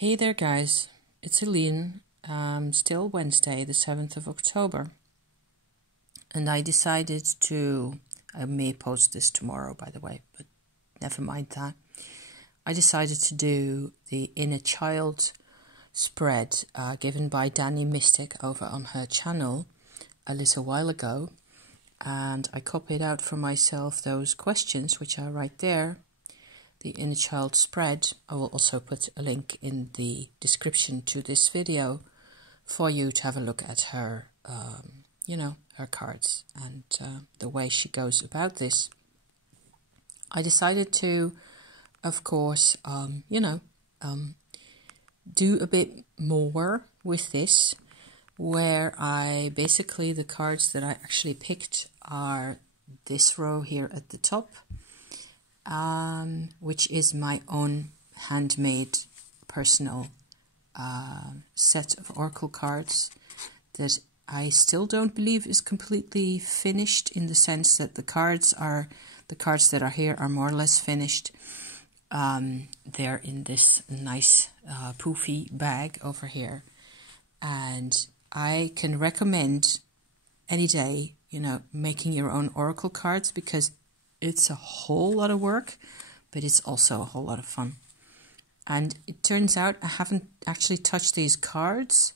Hey there guys, it's Eileen. Still Wednesday, the 7th of October. And I decided I may post this tomorrow by the way, but never mind that. I decided to do the Inner Child spread given by Danny Mystic over on her channel a little while ago. And I copied out for myself those questions which are right there. The Inner Child spread. I will also put a link in the description to this video for you to have a look at her, her cards and the way she goes about this. I decided to, of course, do a bit more with this, where the cards that I actually picked are this row here at the top. Which is my own handmade personal set of oracle cards that I still don't believe is completely finished, in the sense that the cards that are here are more or less finished. They're in this nice poofy bag over here, and I can recommend any day, making your own oracle cards, because it's a whole lot of work, but it's also a whole lot of fun. And it turns out I haven't actually touched these cards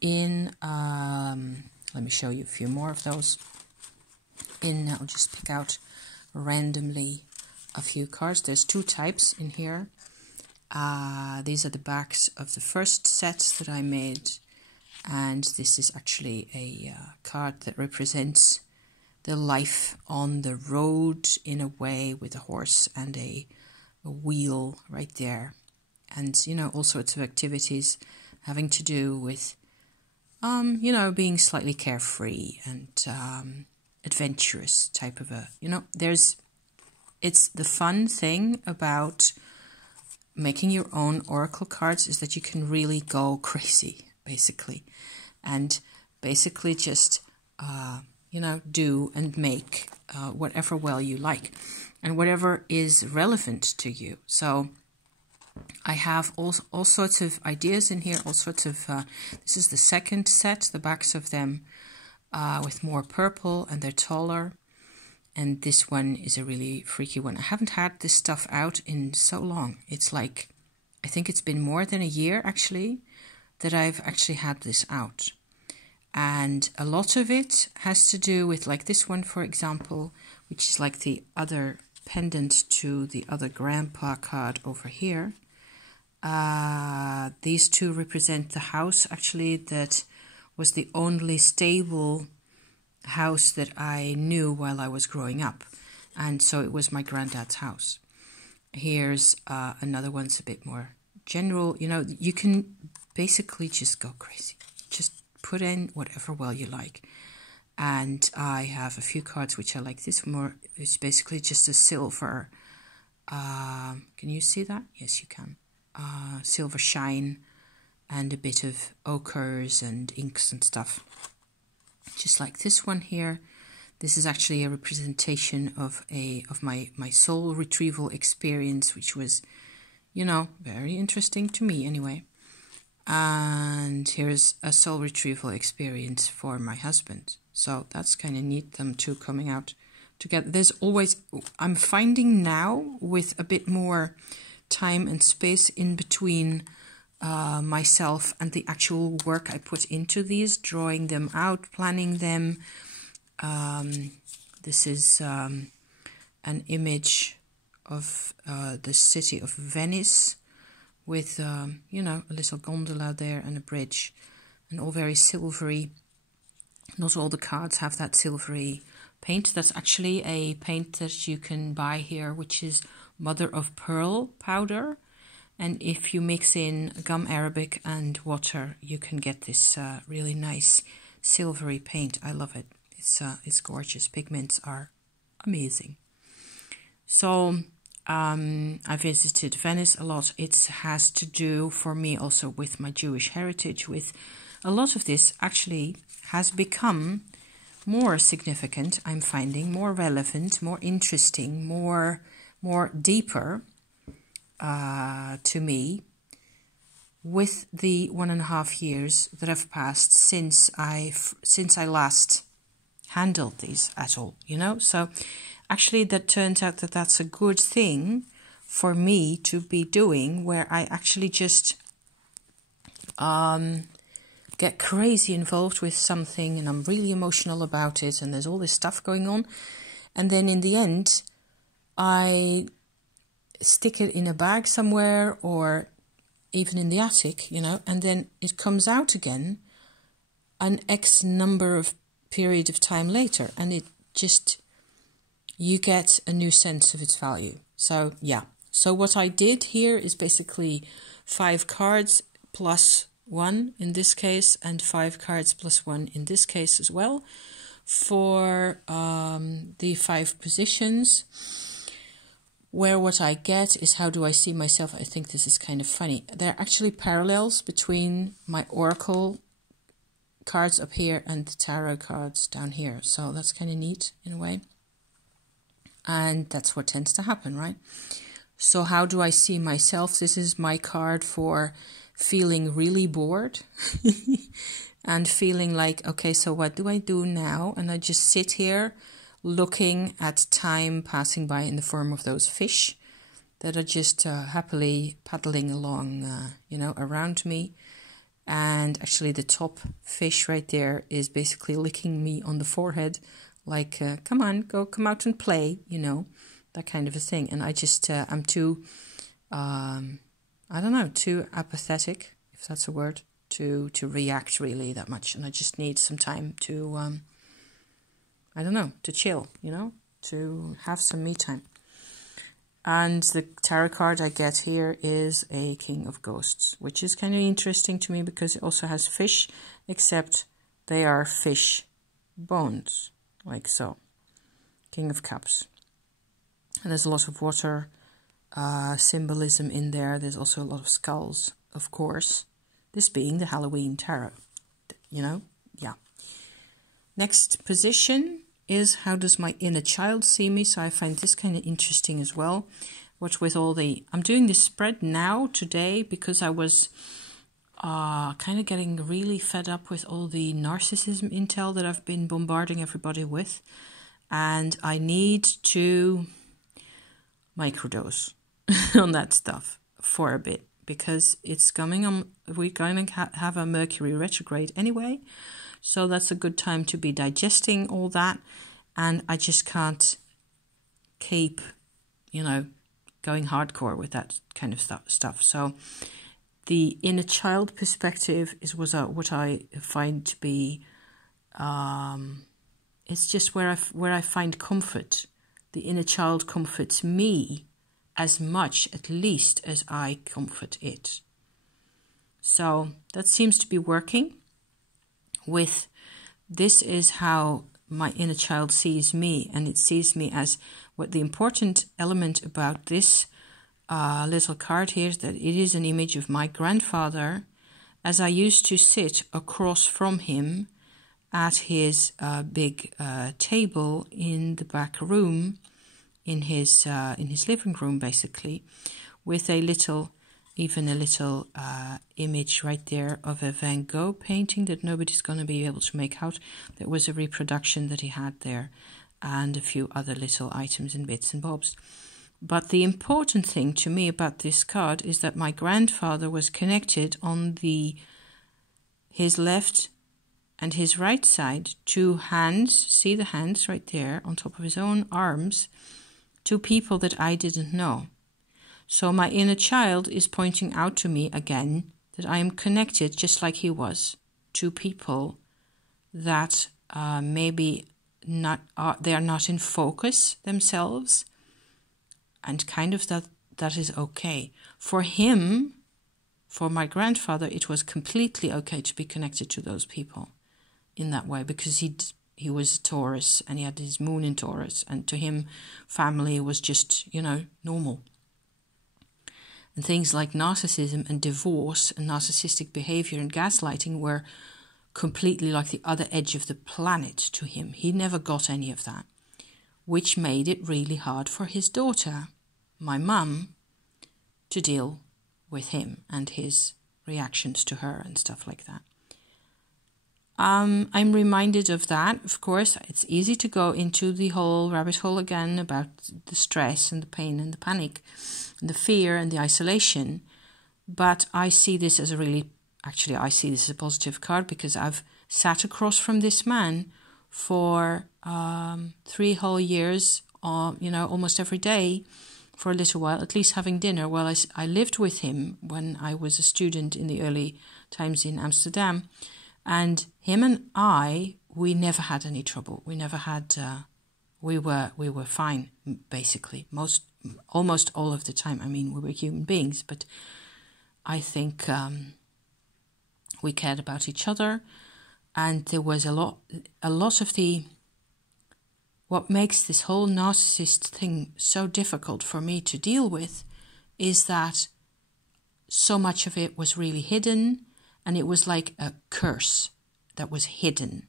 in, let me show you a few more of those. I'll just pick out randomly a few cards. There's two types in here. These are the backs of the first sets that I made. And this is actually a card that represents the life on the road, in a way, with a horse and a wheel right there. And, all sorts of activities having to do with, being slightly carefree and adventurous type of it's the fun thing about making your own oracle cards is that you can really go crazy, basically. And basically just, do and make whatever you like and whatever is relevant to you. So I have all sorts of ideas in here, all sorts of, this is the second set, the backs of them with more purple, and they're taller. And this one is a really freaky one. I haven't had this stuff out in so long. It's like, I think it's been more than a year actually that I've actually had this out. And a lot of it has to do with, like this one, for example, which is like the other pendant to the other grandpa card over here. These two represent the house, actually, that was the only stable house that I knew while I was growing up. And so it was my granddad's house. Here's another one's a bit more general. You can basically just go crazy. Just put in whatever you like. And I have a few cards which are like this, it's basically just a silver, can you see that? Yes, you can. Silver shine and a bit of ochres and inks and stuff. Just like this one here. This is actually a representation of my soul retrieval experience, which was, very interesting to me anyway. And here's a soul retrieval experience for my husband. So that's kind of neat, them two coming out together. There's always, I'm finding now, with a bit more time and space in between myself and the actual work I put into these, drawing them out, planning them. This is an image of the city of Venice, with, a little gondola there and a bridge, and all very silvery. Not all the cards have that silvery paint. That's actually a paint that you can buy here, which is mother of pearl powder. And if you mix in gum arabic and water, you can get this really nice silvery paint. I love it. It's gorgeous. Pigments are amazing. So I visited Venice a lot. It has to do for me also with my Jewish heritage. With a lot of this actually has become more significant, I'm finding, more relevant, more interesting, more deeper to me with the 1.5 years that have passed since I last handled these at all, you know. So actually that turns out that that's a good thing for me to be doing, where I actually just get crazy involved with something and I'm really emotional about it and there's all this stuff going on, and then in the end I stick it in a bag somewhere or even in the attic, you know, and then it comes out again an X number of period of time later, and it just, you get a new sense of its value. So yeah, so what I did here is basically 5 cards plus 1 in this case, and 5 cards plus 1 in this case as well, for the 5 positions, where what I get is how do I see myself. I think this is kind of funny. There are actually parallels between my oracle cards up here and the tarot cards down here, so that's kind of neat in a way, and that's what tends to happen, right? So how do I see myself? This is my card for feeling really bored and feeling like, okay, so what do I do now? And I just sit here looking at time passing by in the form of those fish that are just happily paddling along, you know, around me. And actually the top fish right there is basically licking me on the forehead, like, come on, come out and play, you know, that kind of a thing. And I just, I'm too, I don't know, too apathetic, if that's a word, to react really that much. And I just need some time to, I don't know, to chill, you know, to have some me time. And the tarot card I get here is a King of Ghosts, which is kind of interesting to me because it also has fish, except they are fish bones, like so. King of Cups. And there's a lot of water symbolism in there. There's also a lot of skulls, of course. This being the Halloween tarot, you know, yeah. Next position is how does my inner child see me? So I find this kind of interesting as well. What with all the, I'm doing this spread now today because I was kind of getting really fed up with all the narcissism intel that I've been bombarding everybody with, and I need to microdose on that stuff for a bit because it's coming on. We're going to have a Mercury retrograde anyway. So that's a good time to be digesting all that. And I just can't keep, you know, going hardcore with that kind of stuff. So the inner child perspective is what I find to be, it's just where I find comfort. The inner child comforts me as much, at least, as I comfort it. So that seems to be working. With this is how my inner child sees me, and it sees me as what the important element about this little card here is that it is an image of my grandfather as I used to sit across from him at his big table in the back room, in his living room basically, with a little image right there of a Van Gogh painting that nobody's going to be able to make out. That was a reproduction that he had there, and a few other little items and bits and bobs. But the important thing to me about this card is that my grandfather was connected on his left and his right side, 2 hands, see the hands right there on top of his own arms, 2 people that I didn't know. So my inner child is pointing out to me again that I am connected just like he was to people that maybe they are not in focus themselves, and kind of that is okay. For him, for my grandfather, it was completely okay to be connected to those people in that way because he was a Taurus and he had his moon in Taurus, and to him family was just, you know, normal. And things like narcissism and divorce and narcissistic behavior and gaslighting were completely like the other edge of the planet to him. He never got any of that, which made it really hard for his daughter, my mum, to deal with him and his reactions to her and stuff like that. I'm reminded of that, of course. It's easy to go into the whole rabbit hole again about the stress and the pain and the panic and the fear and the isolation. But I see this as I see this as a positive card, because I've sat across from this man for 3 whole years, almost every day for a little while, at least having dinner. Well, I lived with him when I was a student in the early times in Amsterdam. And him and we never had any trouble. We never had, we were fine, basically, almost all of the time. I mean, we were human beings, but I think we cared about each other. And there was a lot of what makes this whole narcissist thing so difficult for me to deal with is that so much of it was really hidden. And it was like a curse that was hidden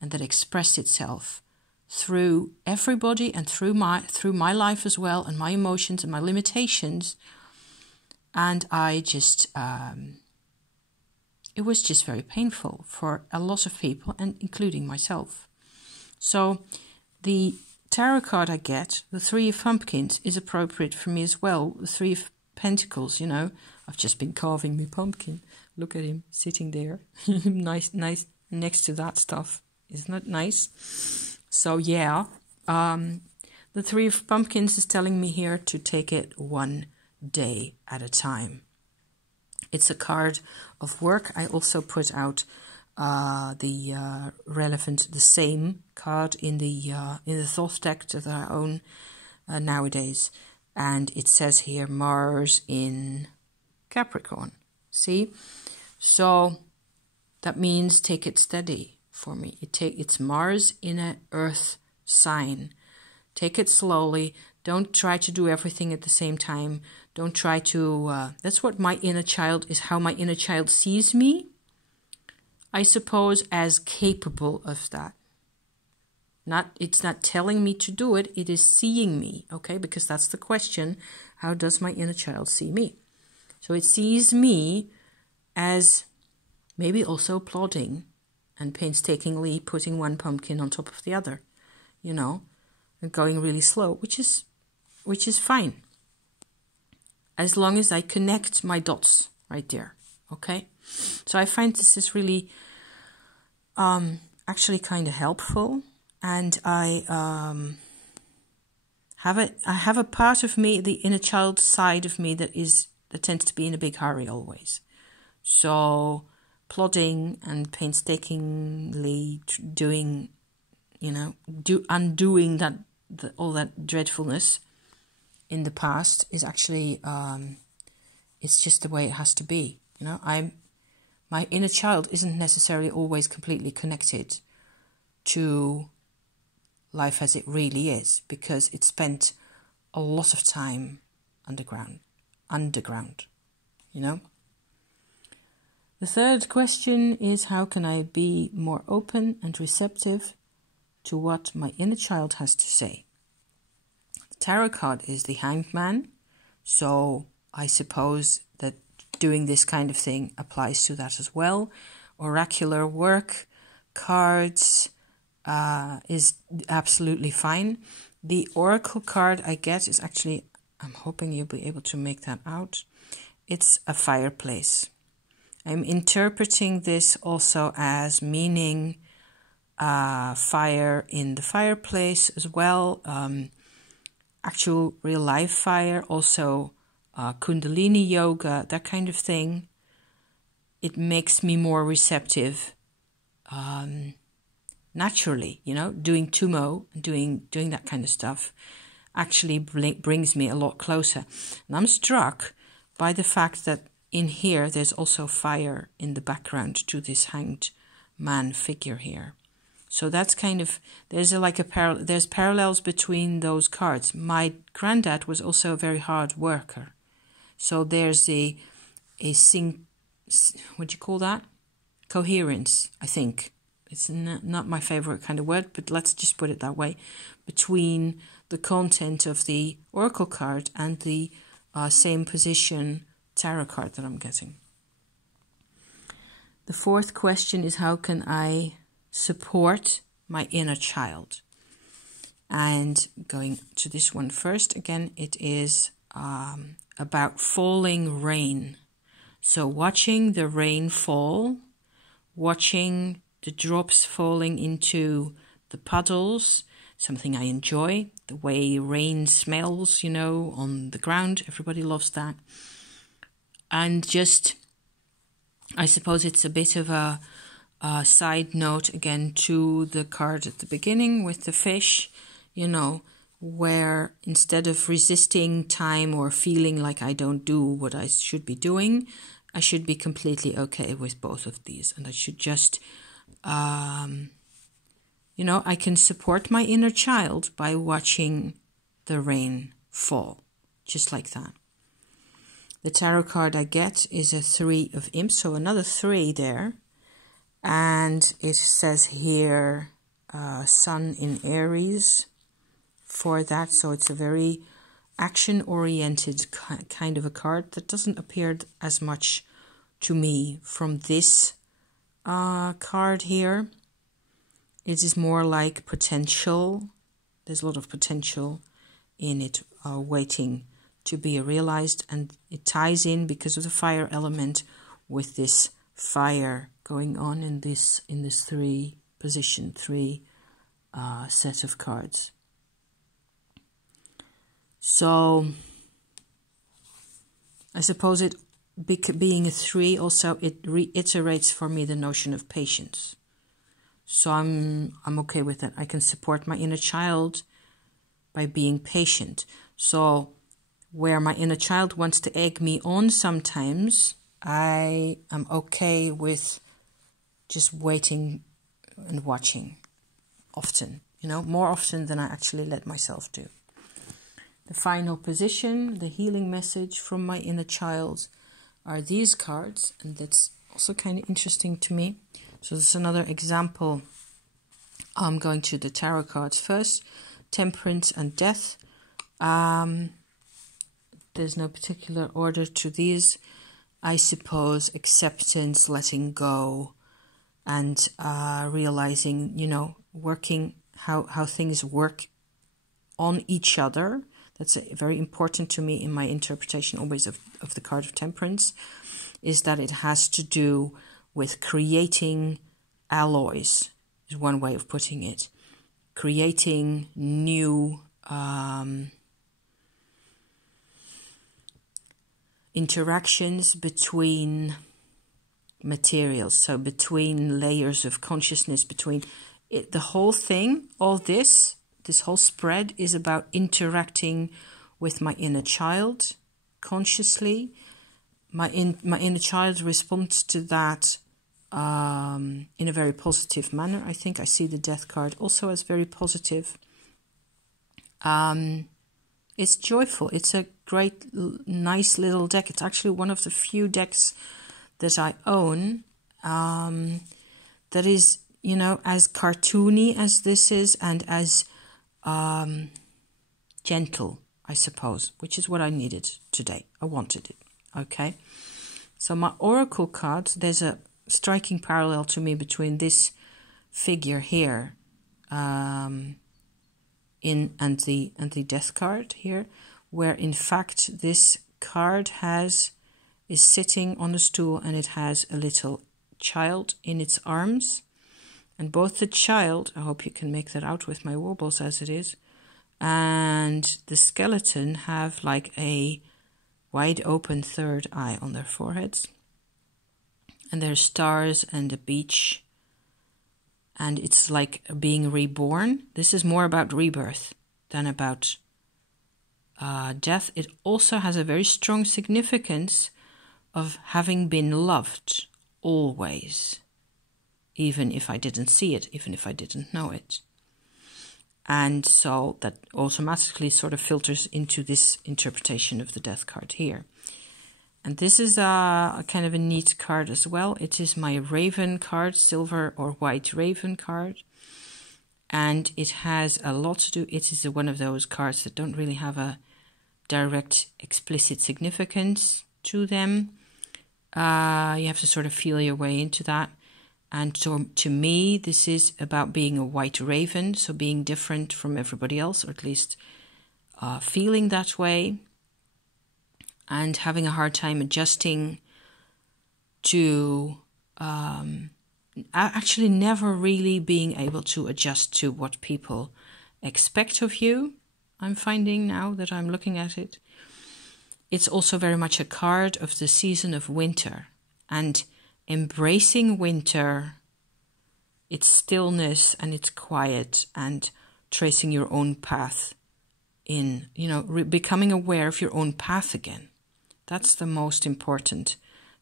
and that expressed itself through everybody and through my life as well, and my emotions and my limitations. And I just, it was just very painful for a lot of people, and including myself. So the tarot card I get, the 3 of Pumpkins, is appropriate for me as well. The 3 of Pentacles, I've just been carving my pumpkin. Look at him sitting there. nice next to that stuff. Isn't that nice? So yeah, the 3 of Pumpkins is telling me here to take it one day at a time. It's a card of work. I also put out the same card in the Thoth deck that I own nowadays. And it says here Mars in Capricorn. See? So that means take it steady for me. It's Mars in an earth sign. Take it slowly. Don't try to do everything at the same time. Don't try to... that's what my inner child is, how my inner child sees me. I suppose as capable of that. It's not telling me to do it. It is seeing me, okay? Because that's the question. How does my inner child see me? So it sees me as maybe also plodding and painstakingly putting one pumpkin on top of the other, and going really slow, which is fine. As long as I connect my dots right there, okay? So I find this is really actually kind of helpful. And I have a part of me, the inner child side of me, that tends to be in a big hurry always. So plodding and painstakingly doing, undoing all that dreadfulness in the past is actually it's just the way it has to be. My inner child isn't necessarily always completely connected to life as it really is, because it spent a lot of time underground. The third question is, how can I be more open and receptive to what my inner child has to say? The tarot card is the Hanged Man, so I suppose that doing this kind of thing applies to that as well. Oracular work, cards, is absolutely fine. The oracle card I get is actually, I'm hoping you'll be able to make that out. It's a fireplace. I'm interpreting this also as meaning fire in the fireplace as well. Actual real life fire, also Kundalini yoga, that kind of thing. It makes me more receptive. Naturally, doing tumo, doing that kind of stuff actually brings me a lot closer. And I'm struck by the fact that in here there's also fire in the background to this hanged man figure here. So that's kind of, there's parallels between those cards. My granddad was also a very hard worker. So there's what do you call that? Coherence, I think. It's not my favorite kind of word, but let's just put it that way, between the content of the oracle card and the same position tarot card that I'm getting. The fourth question is, how can I support my inner child? And going to this one first, again, it is about falling rain. So watching the rain fall, watching the drops falling into the puddles, something I enjoy. The way rain smells, you know, on the ground. Everybody loves that. And just, I suppose it's a bit of a side note again to the card at the beginning with the fish, you know, where instead of resisting time or feeling like I don't do what I should be doing, I should be completely okay with both of these. And I should just, you know, I can support my inner child by watching the rain fall, just like that. The tarot card I get is a 3 of Imps, so another 3 there. And it says here, Sun in Aries for that. So it's a very action-oriented kind of a card that doesn't appear as much to me from this card here. It is more like potential. There's a lot of potential in it waiting to be realized, and it ties in because of the fire element with this fire going on in this 3 position, 3 set of cards. So I suppose it being a 3 also, it reiterates for me the notion of patience. So I'm okay with that. I can support my inner child by being patient. So where my inner child wants to egg me on sometimes, I am okay with just waiting and watching often, you know, more often than I actually let myself do. The final position, the healing message from my inner child, are these cards, and that's also kind of interesting to me. So this is another example. I'm going to the tarot cards first. Temperance and Death. There's no particular order to these. I suppose acceptance, letting go, and realizing, you know, working how things work on each other. That's very important to me in my interpretation always of the card of Temperance, is that it has to do with creating alloys, is one way of putting it. Creating new interactions between materials, so between layers of consciousness, between it, the whole thing, all this whole spread is about interacting with my inner child consciously. My inner child responds to that in a very positive manner. I think I see the Death card also as very positive. It's joyful. It's a great, nice little deck. It's actually one of the few decks that I own that is, you know, as cartoony as this is, and as gentle, I suppose, which is what I needed today. I wanted it. Okay. So my oracle cards, there's a striking parallel to me between this figure here and the Death card here, where in fact this card is sitting on a stool and it has a little child in its arms, and both the child, I hope you can make that out with my warbles as it is, and the skeleton have like a wide open third eye on their foreheads, and there's stars and a beach, and it's like being reborn. This is more about rebirth than about death. It also has a very strong significance of having been loved always, even if I didn't see it, even if I didn't know it. And so that automatically sort of filters into this interpretation of the Death card here. And this is a kind of a neat card as well. It is my Raven card, silver or white Raven card. And it has a lot to do. It is one of those cards that don't really have a direct, explicit significance to them. You have to sort of feel your way into that. And to me, this is about being a white raven, so being different from everybody else, or at least feeling that way, and having a hard time adjusting to actually never really being able to adjust to what people expect of you. I'm finding now that I'm looking at it. It's also very much a card of the season of winter and embracing winter, its stillness and its quiet, and tracing your own path in, becoming aware of your own path again. That's the most important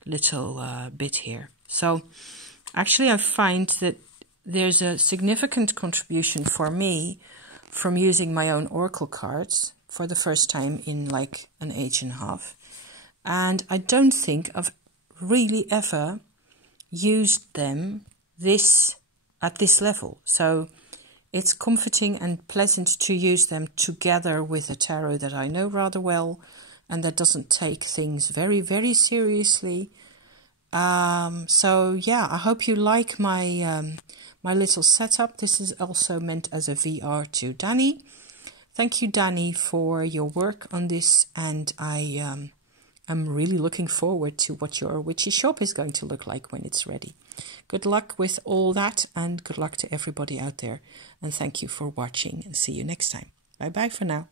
little bit here. So actually I find that there's a significant contribution for me from using my own oracle cards for the first time in like an age and a half. And I don't think I've really ever used them at this level. So it's comforting and pleasant to use them together with a tarot that I know rather well and that doesn't take things very, very seriously. So yeah, I hope you like my my little setup. This is also meant as a VR to Danny. Thank you, Danny, for your work on this, and I'm really looking forward to what your witchy shop is going to look like when it's ready. Good luck with all that, and good luck to everybody out there, and thank you for watching, and see you next time. Bye bye for now.